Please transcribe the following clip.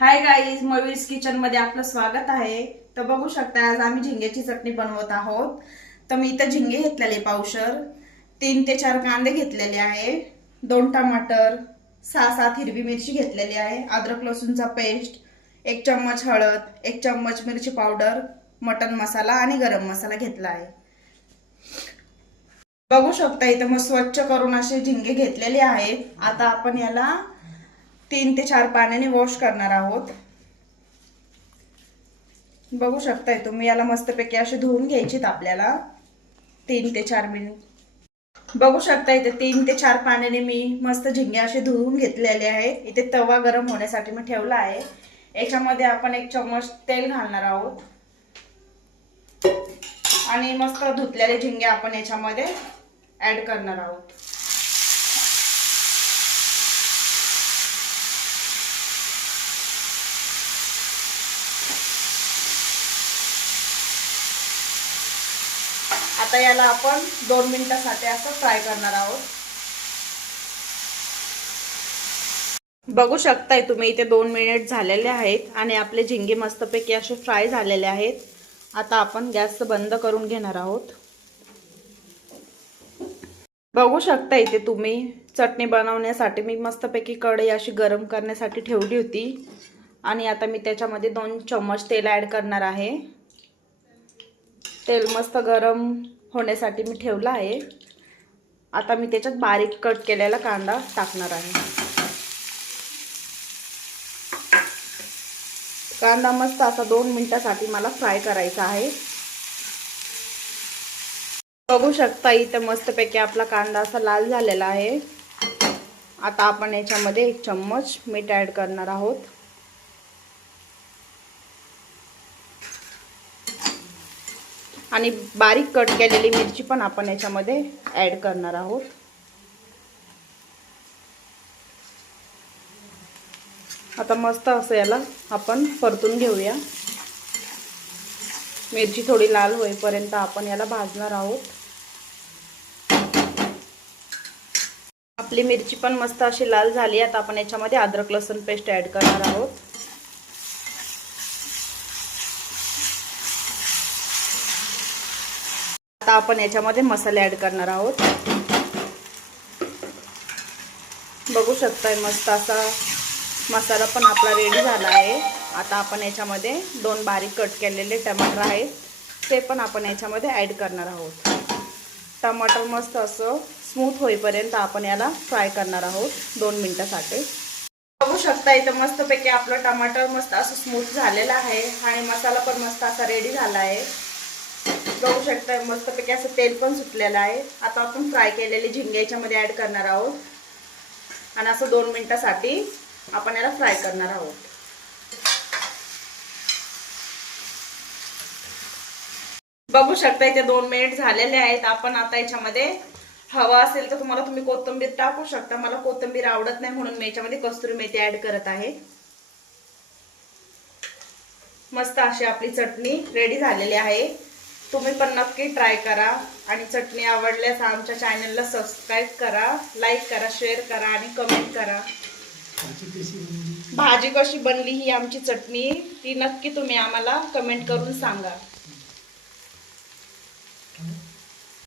Hi guys, मवीज kitchen मध्ये आपलं स्वागत आहे। तर बघू शकता आज आम्ही झिंग्याची चटणी बनवत आहोत। तर मी इथं झिंगे घेतलेले पावशर, 3 ते 4 कांदे घेतलेले आहे, 2 टमाटर, 6-7 हिरवी मिरची घेतलेली आहे, अद्रक लसूणचा पेस्ट, 1 चम्मच हळद, 1 चम्मच मिरची पावडर, मटन मसाला आणि गरम मसाला घेतला आहे। बघू शकता इथं मग स्वच्छ करून असे झिंगे घेतलेले आहेत। आता आपण याला 3 ते 4 पाण्याने वॉश करणार आहोत। बघू शकताय तुम्ही, याला मस्तपैकी असे धुवून घ्यायचेत आपल्याला 3 ते 4 मिनिट। बघू शकता इथे 3 ते 4 पाण्याने मी मस्त झिंगे असे धुवून घेतलेले आहे। इथे तवा गरम होण्यासाठी मी ठेवला आहे। याच्यामध्ये आपण 1 चम्मच तेल घालणार आहोत आणि मस्त धुतलेले झिंगे आपण याच्यामध्ये ऍड करणार आहोत। आता याला आपण 2 मिनिटांसाठी असं फ्राय करणार आहोत। बघू शकताय तुम्ही इथे 2 मिनिट झालेले आहेत आणि आपले झिंगे मस्तपैकी असे फ्राय झालेले आहेत। आता आपण गॅस बंद करून घेणार आहोत। बघू शकता इथे तुम्ही, चटणी बनवण्यासाठी मी मस्तपैकी कढई अशी गरम करण्यासाठी ठेवली होती आणि आता मी त्याच्यामध्ये 2 चम्मच तेल ऍड करणार आहे। तेल मस्त गरम होण्यासाठी मी ठेवला आहे। आता मी त्याच्यात बारीक कट केलेला कांदा टाकणार आहे। कांदा मस्त असा 2 मिनिटांसाठी मला फ्राय करायचा आहे। बघू शकता इथे मस्तपैकी आपला कांदा असा लाल झालेला आहे। आता आपण याच्यामध्ये 1 चम्मच मीठ ऍड करणार आहोत आणि बारीक कट केलेली मिरची पण आपण याच्यामध्ये ऍड करणार आहोत। आता मस्त असं याला आपण परतून घेऊया। मिरची थोडी लाल होईपर्यंत आपण याला भाजणार आहोत। आपली मिरची पण मस्त अशी लाल झाली। आता आपण याच्यामध्ये अद्रक लसूण पेस्ट ऍड करणार आहोत। आता आपण याच्यामध्ये मसाले ऍड करणार आहोत। बघू शकताय मस्त असा मसाला पण आपला रेडी झाला आहे। आता आपण याच्यामध्ये 2 बारीक कट केलेले टमाटर आहेत, ते पण आपण याच्यामध्ये ऍड करणार आहोत। टमाटर मस्त असं स्मूथ होईपर्यंत आपण याला फ्राय करणार आहोत 2 मिनिटांसाठी। बघू शकता इथं मस्तपैकी आपलं टमाटर मस्त असं स्मूथ झालेलं आहे आणि मसाला पण मस्त असा रेडी झाला आहे। बघू शकता मस्तपैकी असं तेल पण सुटलेलं आहे। आता आपण फ्राय केलेले झिंगे याच्यामध्ये ऍड करणार आहोत आणि असं 2 मिनिटांसाठी आपण याला फ्राय करणार आहोत। बघू शकता इथे 2 मिनिट झालेले आहेत। आपण आता याच्यामध्ये हवा असेल तर तुम्हाला तुम्ही कोथिंबीर टाकू शकता। मला कोथिंबीर आवडत नाही म्हणून मी याच्यामध्ये कस्तुरी मेथी ऍड करत आहे। मस्त अशी आपली चटणी रेडी झालेली आहे। तुम्ही पण नक्की ट्राय करा आणि चटणी आवडल्यास आमच्या चॅनलला सबस्क्राइब करा, लाईक करा, शेअर करा आणि कमेंट करा। भाजी कशी बनली ही आमची चटणी ती नक्की तुम्ही आम्हाला कमेंट करून सांगा।